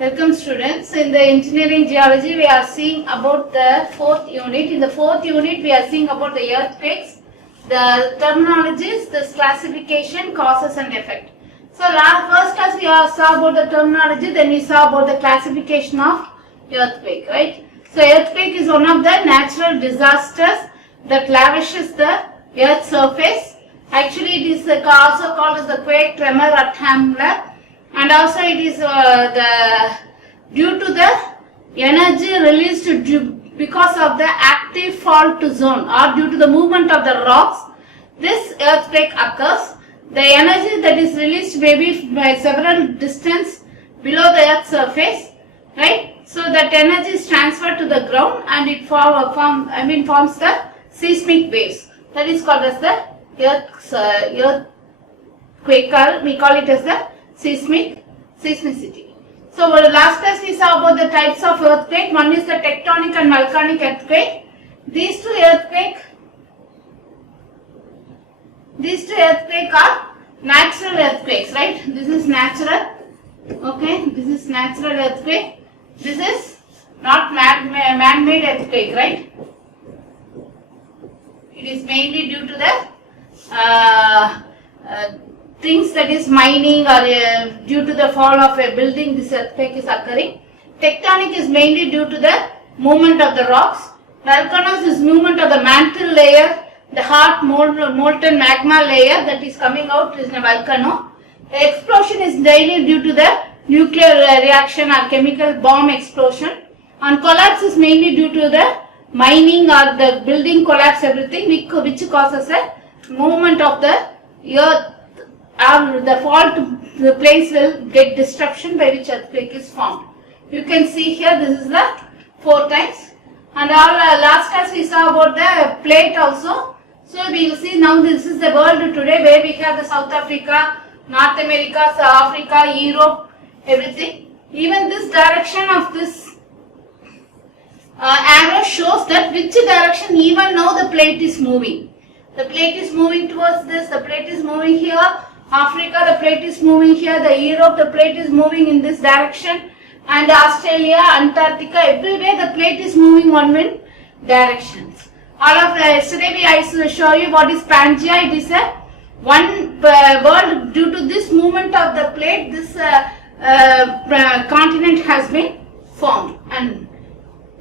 Welcome students. In the engineering geology we are seeing about the fourth unit. In the fourth unit we are seeing about the earthquakes, the terminologies, the classification, causes and effect. So first as we saw about the terminology, then we saw about the classification of earthquake, right? So earthquake is one of the natural disasters that lavishes the earth's surface. Actually it is also called as the quake, tremor or trembler. And also it is due to the energy released because of the active fault zone or due to the movement of the rocks, this earthquake occurs. The energy that is released may be by several distance below the earth's surface, right? So that energy is transferred to the ground and it forms the seismic waves. That is called as the earthquake, we call it as the seismicity. So last class we saw about the types of earthquake. One is the tectonic and volcanic earthquake. These two earthquakes are natural earthquakes, right? This is natural. Okay, this is natural earthquake. This is not man-made earthquake, right? It is mainly due to the things that is mining or due to the fall of a building, this earthquake is occurring. Tectonic is mainly due to the movement of the rocks. Volcanoes is movement of the mantle layer, the hot molten magma layer that is coming out is a volcano. The explosion is mainly due to the nuclear reaction or chemical bomb explosion. And collapse is mainly due to the mining or the building collapse, everything which causes a movement of the earth. The fault, the place will get disruption by which earthquake is formed. You can see here this is the 4 times. And last class we saw about the plate also. So we will see now this is the world today where we have the South Africa, North America, South Africa, Europe, everything. Even this direction of this arrow shows that which direction even now the plate is moving. The plate is moving towards this, the plate is moving here. Africa, the plate is moving here, the Europe, the plate is moving in this direction, and Australia, Antarctica, everywhere the plate is moving one directions. All of yesterday I show you what is Pangea. It is a one world. Due to this movement of the plate, this continent has been formed. And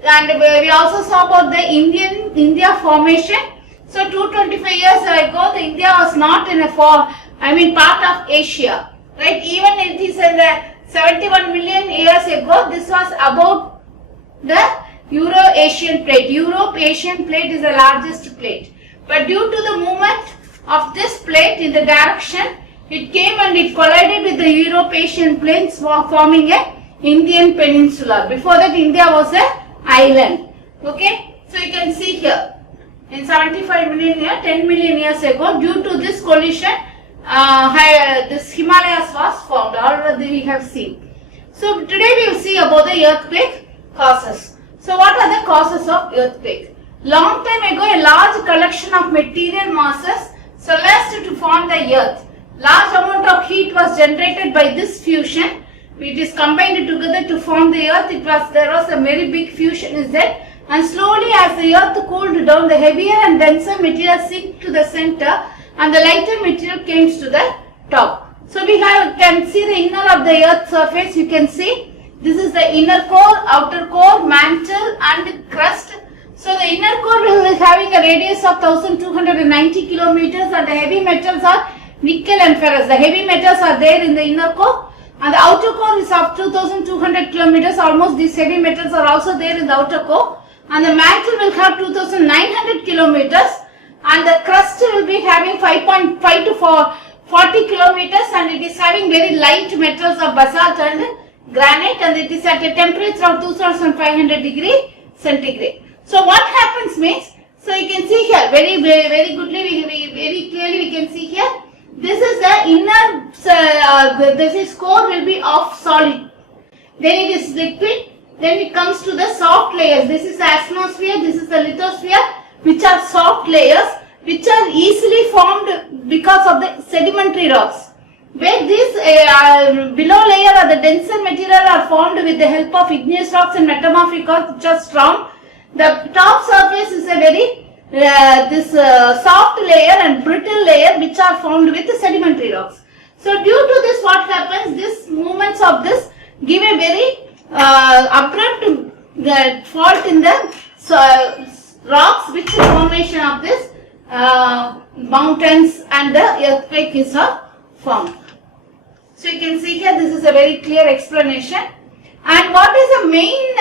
we also saw about the India formation. So 225 years ago, the India was not in a part of Asia, right? Even it is in the 71 million years ago, this was about the Euro-Asian plate. Europe-Asian plate is the largest plate. But due to the movement of this plate in the direction, it came and it collided with the Europe-Asian plates, forming a Indian peninsula. Before that, India was an island. Okay, so you can see here, in 75 million years, 10 million years ago, due to this collision, this Himalayas was formed. Already we have seen. So today we will see about the earthquake causes. So what are the causes of earthquake? Long time ago, a large collection of material masses solaced to form the earth. Large amount of heat was generated by this fusion. It is combined together to form the earth. There was a very big fusion is there. And slowly as the earth cooled down, the heavier and denser material sank to the center and the lighter material came to the top. So we can see the inner of the earth's surface. You can see this is the inner core, outer core, mantle and crust. So the inner core is having a radius of 1290 kilometers and the heavy metals are nickel and ferrous. The heavy metals are there in the inner core and the outer core is of 2200 kilometers. Almost these heavy metals are also there in the outer core. And the mantle will have 2900 kilometers. And the crust will be having 5.5 to 40 kilometers and it is having very light metals of basalt and granite and it is at a temperature of 2500 degree centigrade. So what happens means, so you can see here very goodly, very clearly we can see here, this is the inner, this core will be of solid, then it is liquid, then it comes to the soft layers. This is the atmosphere, this is the lithosphere, which are soft layers which are easily formed because of the sedimentary rocks. Where this below layer are the denser material are formed with the help of igneous rocks and metamorphic rocks which are strong. The top surface is a very soft layer and brittle layer which are formed with the sedimentary rocks. So due to this, what happens, this movements of this give a very abrupt fault in the rocks which is formation of this mountains and the earthquake is formed. So you can see here, this is a very clear explanation. And what is the main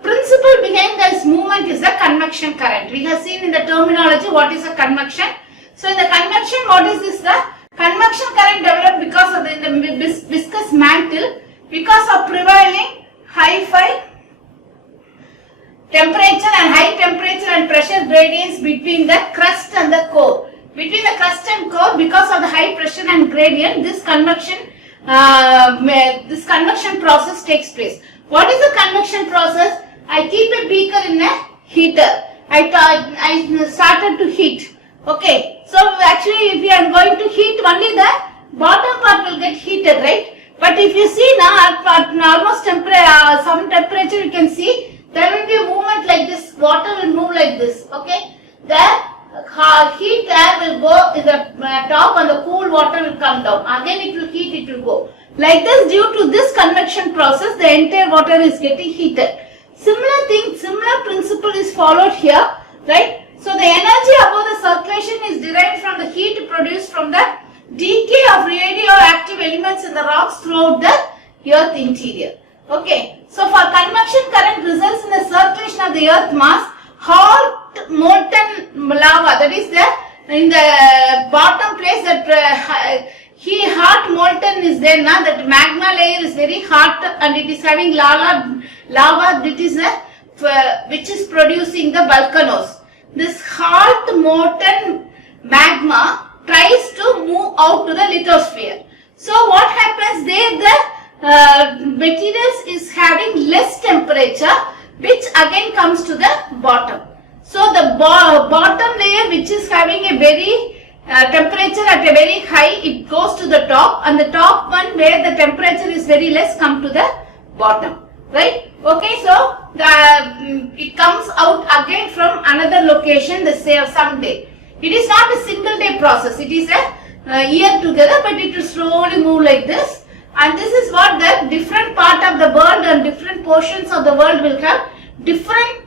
principle behind this movement is the convection current. We have seen in the terminology what is a convection. So in the convection, what is this? The convection current developed because of the viscous mantle, because of prevailing high temperature and high temperature and pressure gradients between the crust and the core. Between the crust and core, because of the high pressure and gradient, this convection process takes place. What is the convection process? I keep a beaker in a heater. I started to heat. Okay. So actually, if you are going to heat, only the bottom part will get heated, right? But if you see now at almost some temperature, you can see there will be a movement like this. Water will move like this. Okay. The heat air will go in the top and the cool water will come down. Again it will heat, it will go. Like this, due to this convection process, the entire water is getting heated. Similar principle is followed here, right? So the energy above the circulation is derived from the heat produced from the decay of radioactive elements in the rocks throughout the earth interior. Okay. So for convection current results in the circulation of the earth mass, hot molten lava, that is in the bottom place, that hot molten is there now, that magma layer is very hot and it is having lava that is which is producing the volcanoes. This hot molten magma tries to move out to the lithosphere. So what happens there, the materials is having less temperature, which again comes to the bottom. So the bottom layer, which is having a very temperature at a very high, it goes to the top, and the top one where the temperature is very less come to the bottom, right? Okay, so it comes out again from another location, the some day. It is not a single day process, it is a year together, but it will slowly move like this. And this is what the different part of the world and different portions of the world will have different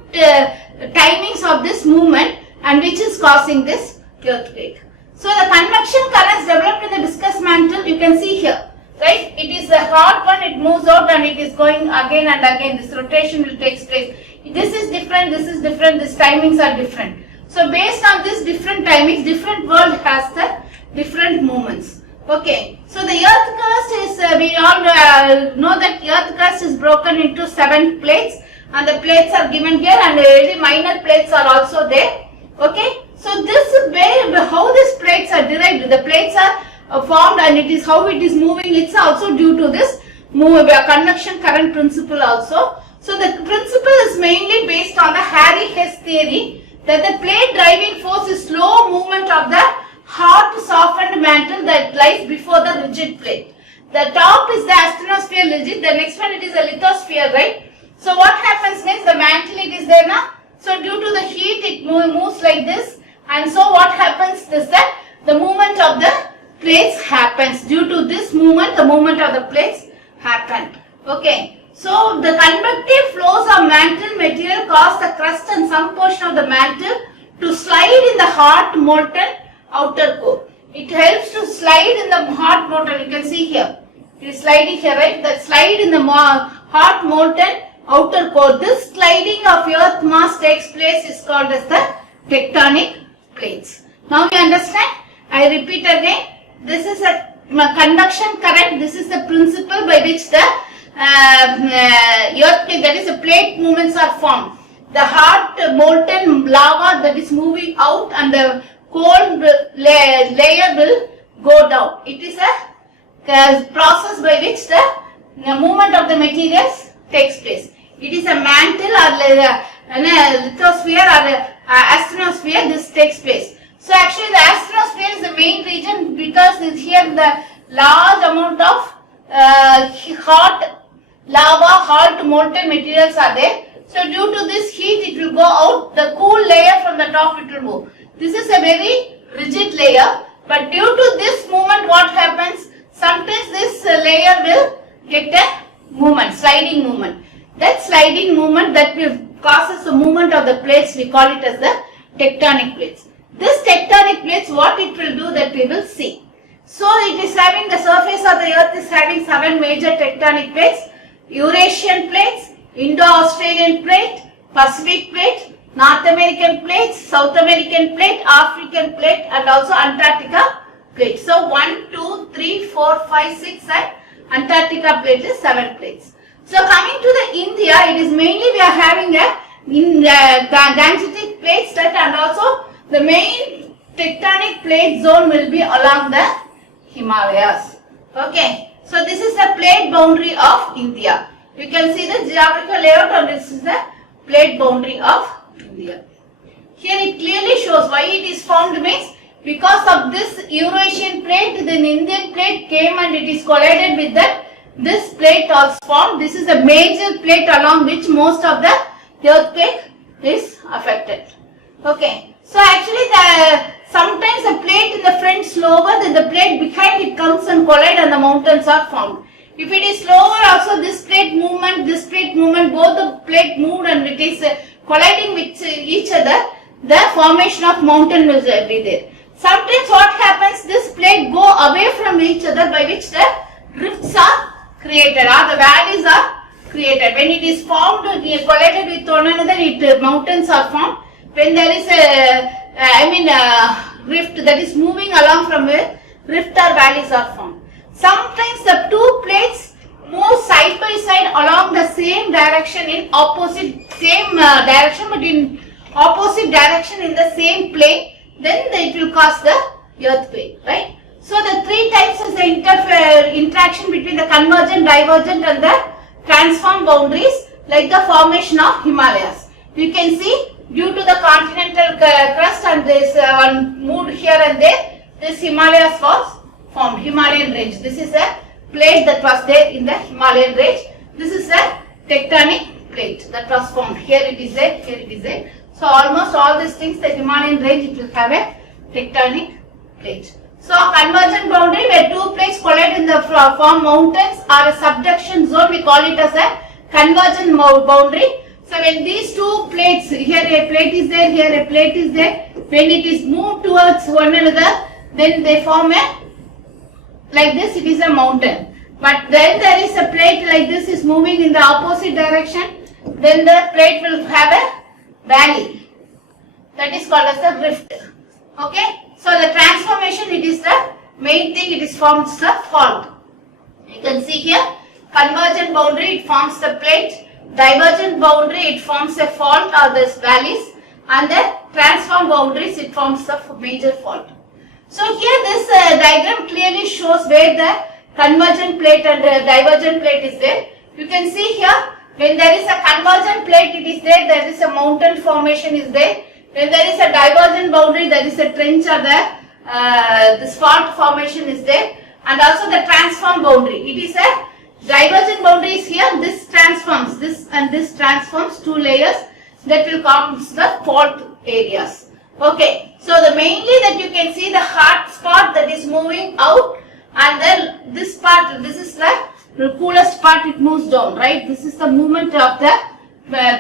timings of this movement, and which is causing this earthquake. So the convection currents developed in the viscous mantle, you can see here, right? It is the hot one, it moves out and it is going again and again. This rotation will take place. This is different, these timings are different. So based on this different timings, different world has the different movements. Okay, so the earth crust is, we all know that earth crust is broken into 7 plates, and the plates are given here, and the minor plates are also there. Okay, so this is how these plates are derived. The plates are formed, and it is how it is moving. It's also due to this convection current principle also. So the principle is mainly based on the Harry Hess theory, that the plate driving force is slow movement of the hot softened mantle that lies before the rigid plate. The top is the asthenosphere rigid, the next one it is a lithosphere, right? So what happens means the mantle it is there now. So due to the heat it moves like this, and so what happens is that the movement of the plates happens. Due to this movement, the movement of the plates happen. Okay. So the convective flows of mantle material cause the crust and some portion of the mantle to slide in the hot molten outer core. It helps to slide in the hot molten. You can see here. It is sliding here, right? The slide in the hot molten outer core. This sliding of earth mass takes place is called as the tectonic plates. Now you understand? I repeat again. This is a convection current. This is the principle by which the earthquake, that is the plate movements are formed. The hot molten lava that is moving out and the cold layer will go down. It is a process by which the movement of the materials takes place. It is a mantle or lithosphere or asthenosphere, this takes place. So actually the asthenosphere is the main region because here the large amount of hot lava, hot molten materials are there. So due to this heat, it will go out. The cool layer from the top, it will move. This is a very rigid layer. But due to this movement, what happens? Sometimes this layer will get a movement, sliding movement. That sliding movement that will causes the movement of the plates, we call it as the tectonic plates. This tectonic plates, what it will do, that we will see. So it is having, the surface of the earth is having 7 major tectonic plates: Eurasian plates, Indo-Australian plate, Pacific plate, North American plates, South American plate, African plate, and also Antarctica plate. So 1, 2, 3, 4, 5, 6 and Antarctica plate is 7 plates. So coming to the India, it is mainly we are having a gangetic plates that, and also the main tectonic plate zone will be along the Himalayas. Okay, so this is the plate boundary of India. You can see the geographical layout, and this is the plate boundary of India. Here it clearly shows why it is formed, means because of this Eurasian plate, then Indian plate came and it is collided with that. This plate was formed. This is a major plate along which most of the earthquake is affected. Okay, so actually sometimes the plate in the front is lower, then the plate behind it comes and collide and the mountains are formed. If it is lower, also this plate movement, both the plate moved and it is colliding with each other, the formation of mountain will be there. Sometimes what happens, this plate go away from each other, by which the rifts are created or the valleys are created. When it is formed, collided with one another, mountains are formed. When there is a rift that is moving along from where rift or valleys are formed. Sometimes the two plates move side by side along the same direction in opposite, direction, but in opposite direction in the same plane, then it will cause the earthquake, right? So the 3 types is the interaction between the convergent, divergent and the transform boundaries, like the formation of Himalayas. You can see due to the continental crust and this one moved here and there, this Himalayas was formed, Himalayan range. This is a plate that was there in the Himalayan range. This is a tectonic plate that was formed. Here it is there, here it is there. So almost all these things, the Himalayan range, it will have a tectonic plate. So convergent boundary, where 2 plates collide in the form mountains, or a subduction zone, we call it as a convergent boundary. So when these 2 plates, here a plate is there, here a plate is there, when it is moved towards one another, then they form a, like this, it is a mountain. But then there is a plate like this is moving in the opposite direction, then the plate will have a valley. That is called as a rift. Okay. So the transformation, it is the main thing, it is forms the fault. You can see here, convergent boundary, it forms the plate, divergent boundary, it forms a fault or this valleys, and the transform boundaries, it forms the major fault. So here this diagram clearly shows where the convergent plate and divergent plate is there. You can see here, when there is a convergent plate, it is there is a mountain formation is there. When there is a divergent boundary, there is a trench or this fault formation is there, and also the transform boundary. It is a divergent boundary is here, this transforms, this and this transforms 2 layers, that will come the fault areas. Okay, so the mainly that you can see the hot spot that is moving out, and then this part, this is the coolest part, it moves down, right? This is the movement of the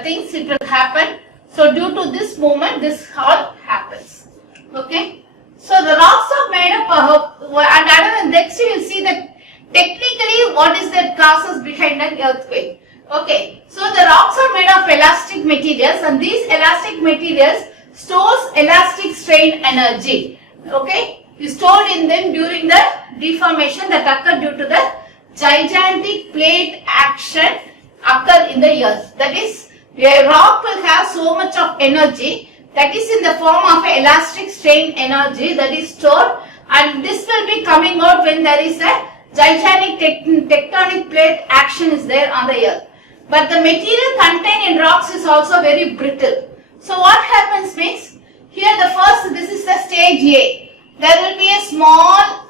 things, it will happen. So due to this movement, this all happens. Okay. So the rocks are made up of, and next you will see that technically what is the causes behind an earthquake. Okay. So the rocks are made of elastic materials, and these elastic materials stores elastic strain energy. Okay. Is stored in them during the deformation that occur due to the gigantic plate action occur in the earth. That is, a rock will have so much of energy that is in the form of elastic strain energy that is stored, and this will be coming out when there is a gigantic tectonic plate action is there on the earth. But the material contained in rocks is also very brittle. So what happens means, here the first, this is the stage A. There will be a small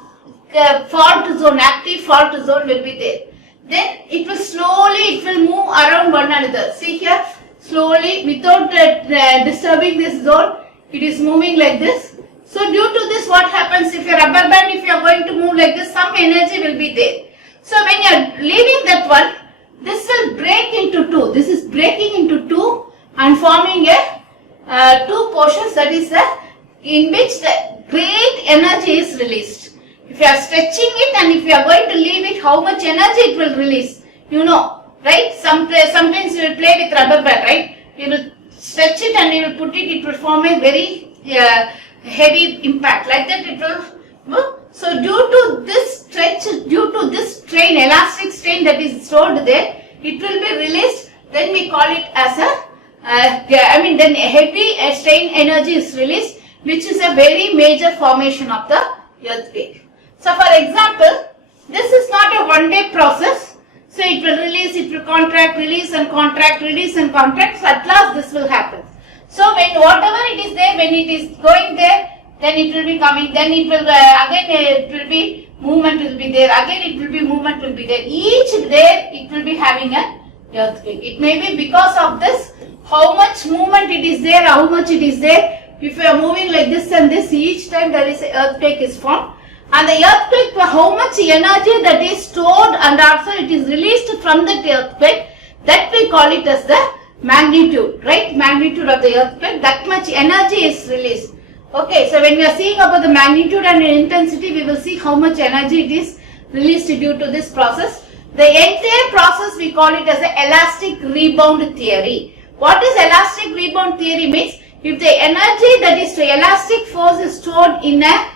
fault zone, active fault zone will be there. Then it will move around one another. See here, slowly without disturbing this zone, it is moving like this. So due to this, what happens if your rubber band, if you are going to move like this, some energy will be there. So when you are leaving that one, this will break into two. This is breaking into two and forming a two portions, that is in which the great energy is released. If you are stretching it and if you are going to leave it, how much energy it will release? You know, right? Sometimes you will play with rubber band, right? You will stretch it and you will put it, it will form a very heavy impact. Like that it will move. So due to this stretch, due to this strain, elastic strain that is stored there, it will be released. Then we call it as then heavy strain energy is released, which is a very major formation of the earthquake. So for example, this is not a one-day process. So it will release, it will contract, release and contract, release and contract. So at last this will happen. So when whatever it is there, when it is going there, then it will be coming, then it will again it will be movement will be there, again it will be movement will be there. Each there it will be having an earthquake. It may be because of this, how much movement it is there, how much it is there. If you are moving like this and this, each time there is an earthquake is formed. And the earthquake, how much energy that is stored and also it is released from that earthquake, that we call it as the magnitude, right? Magnitude of the earthquake, that much energy is released. Okay, so when we are seeing about the magnitude and intensity, we will see how much energy it is released due to this process. The entire process we call it as the elastic rebound theory. What is elastic rebound theory means? If the energy that is the elastic force is stored in a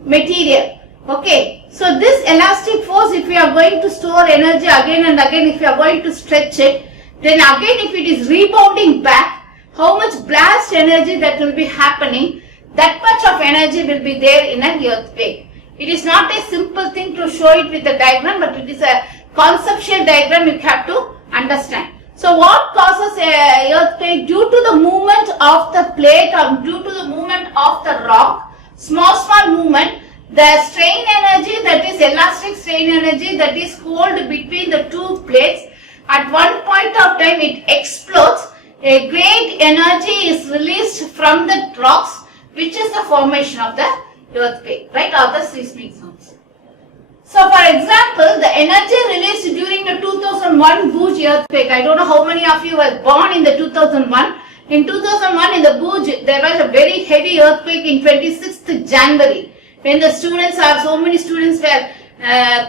material. Okay, so this elastic force, if we are going to store energy again and again, if you are going to stretch it, then again if it is rebounding back, how much blast energy that will be happening, that much of energy will be there in an earthquake. It is not a simple thing to show it with a diagram, but it is a conceptual diagram you have to understand. So what causes a earthquake? Due to the movement of the plate or due to the movement of the rock, small movement, the strain energy, that is elastic strain energy, that is held between the two plates, at one point of time it explodes. A great energy is released from the rocks, which is the formation of the earthquake, right, or the seismic zones. So for example, the energy released during the 2001 Bhuj earthquake, I don't know how many of you were born in the 2001. In 2001 in the Bhuj, there was a very heavy earthquake in 26th January. When the students, so many students were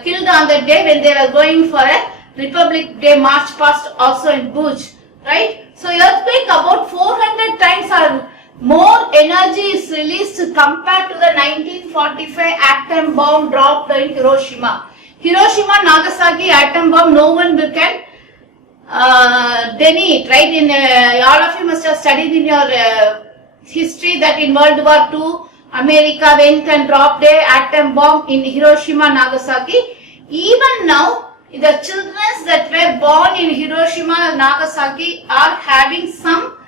killed on that day when they were going for a Republic Day march past also in Bhuj, right? So earthquake about 400 times or more energy is released compared to the 1945 atom bomb dropped in Hiroshima. Hiroshima, Nagasaki atom bomb, no one can deny it, right? All of you must have studied in your history that in World War II, America went and dropped an atom bomb in Hiroshima, Nagasaki. Even now, the children that were born in Hiroshima and Nagasaki are having some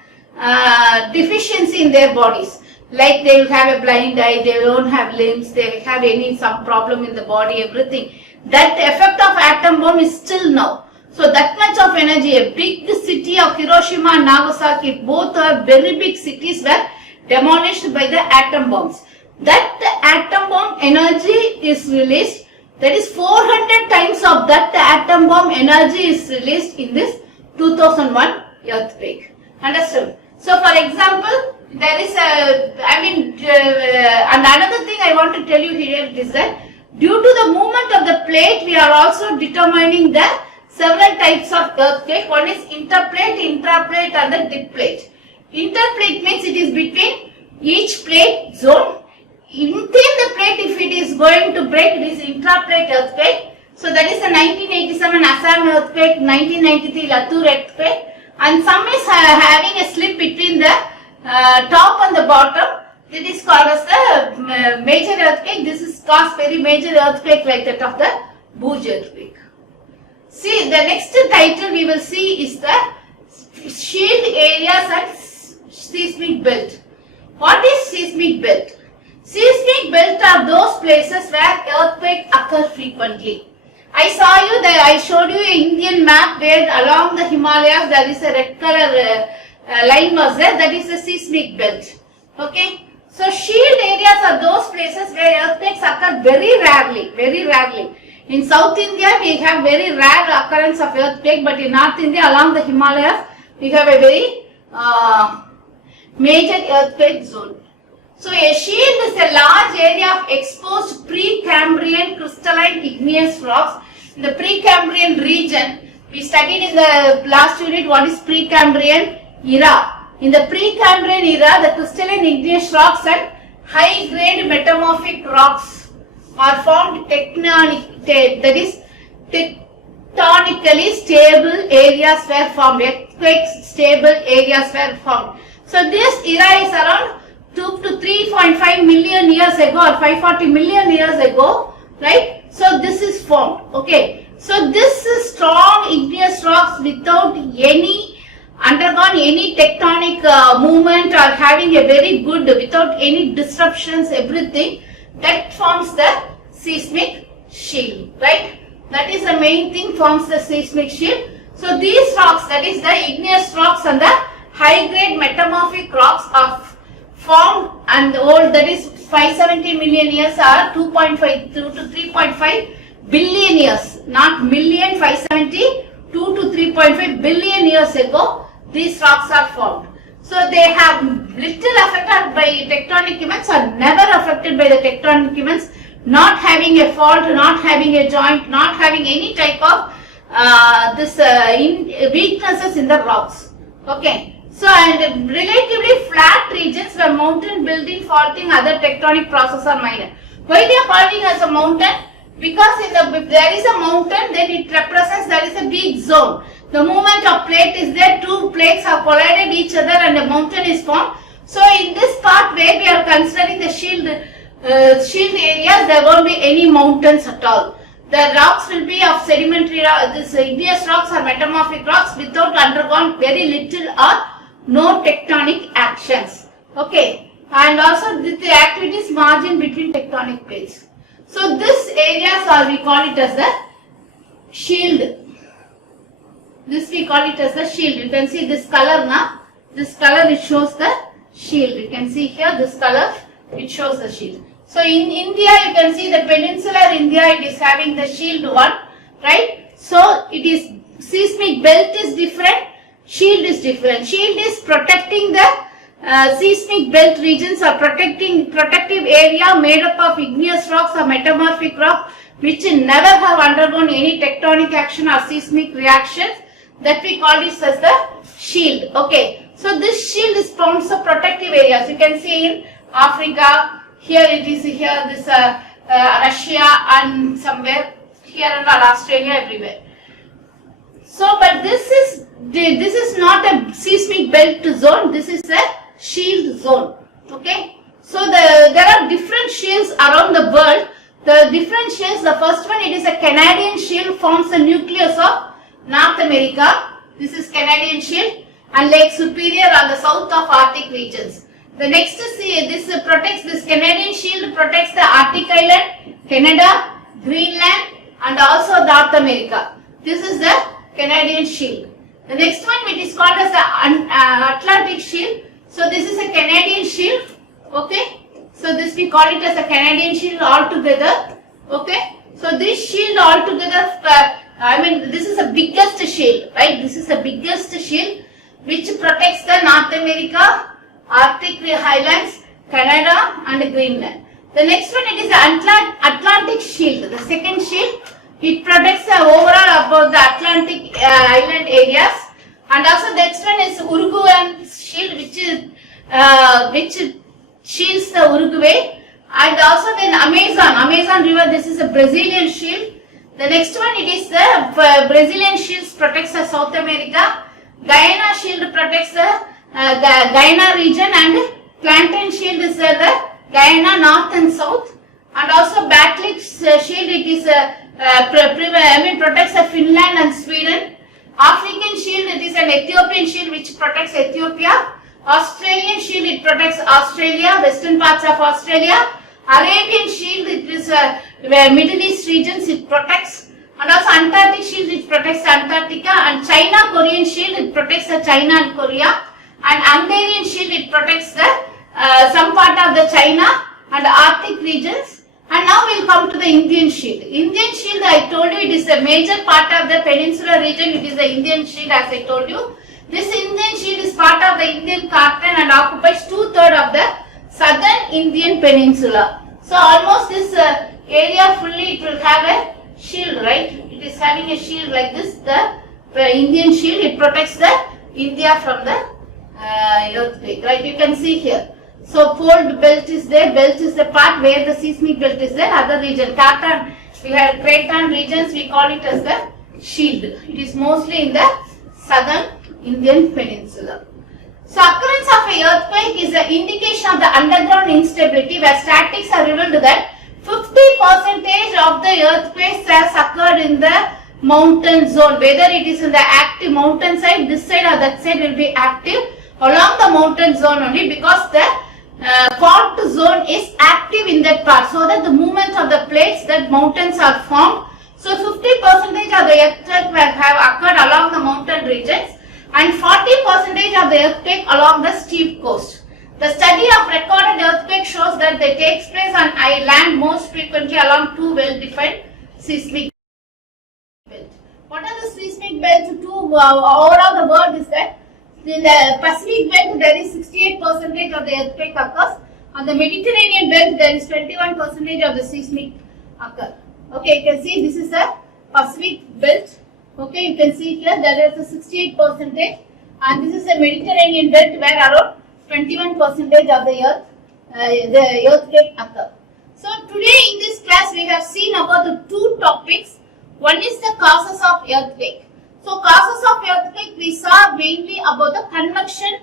deficiency in their bodies. Like they will have a blind eye, they don't have limbs, they will have some problem in the body, everything. That effect of atom bomb is still now. So that much of energy, a big city of Hiroshima and Nagasaki, both are very big cities, were demolished by the atom bombs. That the atom bomb energy is released. That is 400 times of that atom bomb energy is released in this 2001 earthquake. Understood? So for example, there is and another thing I want to tell you here is that due to the movement of the plate, we are also determining the several types of earthquake. One is interplate, intraplate and the dip plate. Interplate means it is between each plate zone. Within the plate, if it is going to break, it is intraplate earthquake. So that is the 1987 Assam earthquake, 1993 Latur earthquake, and some is having a slip between the top and the bottom. It is called as the major earthquake. This is caused very major earthquake like that of the Bhuj earthquake. See, the next title we will see is the shield areas and seismic belt. What is seismic belt? Seismic belt are those places where earthquakes occur frequently. I saw you there, I showed you an Indian map where along the Himalayas there is a red color line was there, that is a seismic belt. Okay. So shield areas are those places where earthquakes occur very rarely, very rarely. In South India we have very rare occurrence of earthquake, but in North India along the Himalayas we have a very major earthquake zone. So a shield is a large area of exposed Precambrian crystalline igneous rocks. In the Precambrian region, we studied in the last unit what is Precambrian era. In the Precambrian era, the crystalline igneous rocks and high-grade metamorphic rocks are formed that is tectonically stable areas were formed. Earthquake stable areas were formed. So this era is around 2 to 3.5 million years ago or 540 million years ago, right? So this is formed, okay. So this is strong igneous rocks without any undergone any tectonic movement or having a very good, without any disruptions, everything that forms the seismic shield, right? That is the main thing, forms the seismic shield. So these rocks, that is the igneous rocks and the high grade metamorphic rocks are formed and old, that is 570 million years or 2.5 to 3.5 billion years, not million, 570, 2 to 3.5 billion years ago these rocks are formed. So they have little affected by tectonic events or never affected by the tectonic events, not having a fault, not having a joint, not having any type of weaknesses in the rocks. Okay. So, and relatively flat regions where mountain building, faulting, other tectonic processes are minor. Why they are calling as a mountain? Because if there is a mountain, then it represents there is a big zone. The movement of plate is there, two plates have collided each other and a mountain is formed. So, in this part where we are considering the shield areas, there won't be any mountains at all. The rocks will be of sedimentary, this igneous rocks or metamorphic rocks without undergone very little or no tectonic actions. Okay. And also the activities margin between tectonic plates. So this areas are, we call it as the shield. This we call it as the shield. You can see this color now. This color it shows the shield. You can see here this color it shows the shield. So in India you can see the peninsular India it is having the shield one, right? So it is seismic belt is different. Shield is different. Shield is protecting the seismic belt regions or protective area made up of igneous rocks or metamorphic rock which never have undergone any tectonic action or seismic reactions. That we call this as the shield. Okay. So this shield is forms of protective areas. You can see in Africa, here it is here this Russia and somewhere here and Australia, everywhere. So, but this is not a seismic belt zone. This is a shield zone. Okay. So there are different shields around the world. The different shields. The first one, it is a Canadian shield, forms the nucleus of North America. This is Canadian shield and Lake Superior on the south of Arctic regions. The next is this Canadian shield protects the Arctic island, Canada, Greenland and also North America. This is the Canadian shield. The next one it is called as the Atlantic shield. So this is a Canadian shield. Okay. So this we call it as a Canadian shield altogether. Okay. So this shield altogether, this is the biggest shield, right? This is the biggest shield which protects the North America, Arctic highlands, Canada and Greenland. The next one it is the Atlantic shield. The second shield, it protects the overall about the Atlantic island areas. And also the next one is Uruguayan shield which shields the Uruguay. And also then Amazon river, this is a Brazilian shield. The next one it is the Brazilian shield protects the South America. Guyana shield protects the Guyana region and Plantain shield is the Guyana north and south. And also Batlik shield it is protects the Finland and Sweden. African shield it is an Ethiopian shield which protects Ethiopia. Australian shield, it protects Australia, western parts of Australia. Arabian shield, it is where Middle East regions, it protects. And also Antarctic shield, it protects Antarctica. And China Korean shield, it protects the China and Korea. And Hungarian shield, it protects the some part of the China and the Arctic regions. And now we'll come to the Indian shield. Indian shield, I told you, it is a major part of the peninsular region. It is the Indian shield, as I told you. This Indian shield is part of the Indian continent and occupies 2/3 of the southern Indian peninsula. So almost this area fully it will have a shield, right? It is having a shield like this. The Indian shield, it protects the India from the earthquake, right? You can see here. So fold belt is there. Belt is the part where the seismic belt is there. Other region, Tartan, we have Cretan regions. We call it as the shield. It is mostly in the southern Indian peninsula. So occurrence of a earthquake is an indication of the underground instability, where statistics have revealed that 50% of the earthquakes has occurred in the mountain zone. Whether it is in the active mountain side, this side or that side will be active along the mountain zone only, because the fault zone is active in that part, so that the movement of the plates, that mountains are formed. So 50% of the earthquake have occurred along the mountain regions, and 40% of the earthquake along the steep coast. The study of recorded earthquake shows that they take place on land most frequently along two well-defined seismic belts. What are the seismic belts? Overall the word is that in the Pacific belt there is 68% of the earthquake occurs. On the Mediterranean belt there is 21% of the seismic occur. Okay, you can see this is the Pacific belt. Okay, you can see here there is a 68%, and this is a Mediterranean belt where around 21% of the earthquake occur. So today in this class we have seen about the two topics. One is the causes of earthquake. So causes of earthquake, we saw mainly about the convection,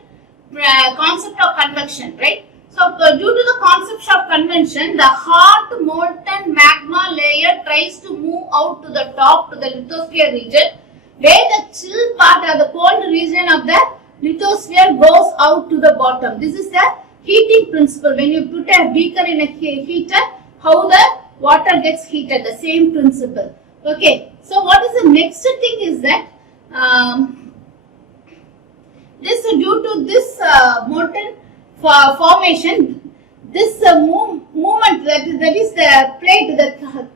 concept of convection, right? So due to the concept of convection, the hot molten magma layer tries to move out to the top, to the lithosphere region, where the chill part or the cold region of the lithosphere goes out to the bottom. This is the heating principle. When you put a beaker in a heater, how the water gets heated, the same principle. Okay, so what is the next thing is that due to this molten formation, this movement, that is the plate, the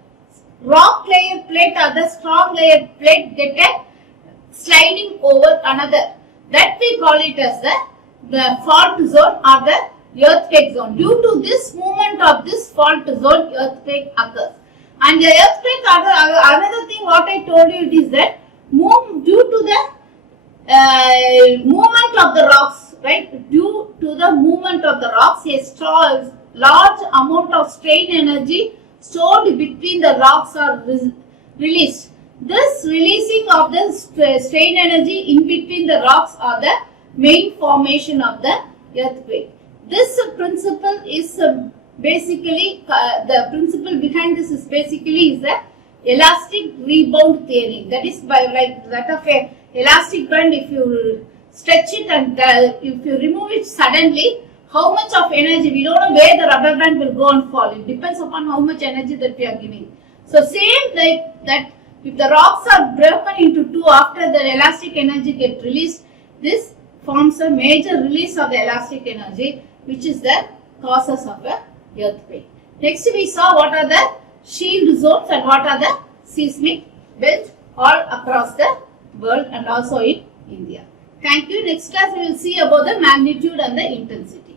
rock layer plate or the strong layer plate get a sliding over another. That we call it as the fault zone or the earthquake zone. Due to this movement of this fault zone, earthquake occurs. And the earthquake, another thing what I told you is that due to the movement of the rocks, right? Due to the movement of the rocks, a large amount of strain energy stored between the rocks are released. This releasing of the strain energy in between the rocks are the main formation of the earthquake. This principle is basically, the principle behind this is basically the elastic rebound theory. That is by like that of a elastic band, if you stretch it and if you remove it suddenly, how much of energy, we don't know where the rubber band will go and fall. It depends upon how much energy that we are giving. So same like that, if the rocks are broken into two after the elastic energy get released, this forms a major release of the elastic energy, which is the causes of a earthquake. Next we saw what are the shield zones and what are the seismic belts all across the world and also in India. Thank you. Next class we will see about the magnitude and the intensity.